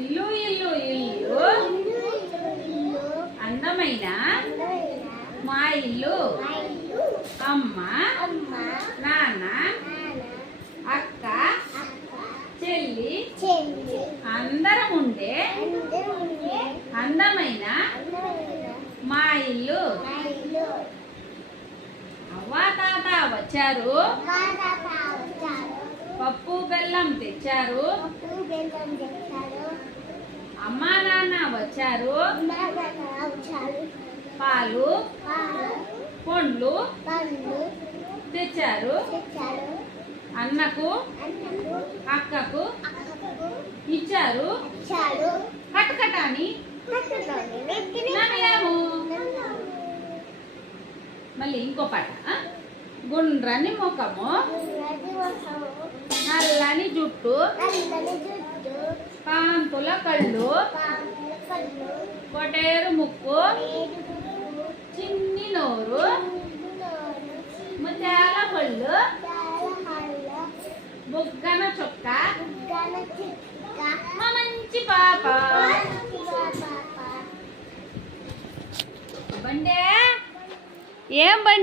ఇల్లు ఇల్లు ఇల్లు అందమైన మా ఇల్లు. అమ్మ నాన్న అక్క చెల్లి అందరం ఉండే అందమైన మా ఇల్లు. అవ్వ తాత వచ్చారు, పప్పు బెల్లం తెచ్చారు. అమ్మా నాన్న వచ్చారు, పాలు పండ్లు తెచ్చారు. అన్నకు అక్కకు ఇచ్చారు. కటకటాని నవ్వాము. మళ్ళీ ఇంకో పాట. గుండ్రని ముఖము నల్లని జుట్టు కాంతుల కళ్ళు కొటేరు ముక్కు చిన్ని నోరు ముత్యాల పళ్ళు బుగ్గన చొక్క మా మంచి పాప. బండే ఏం బండి?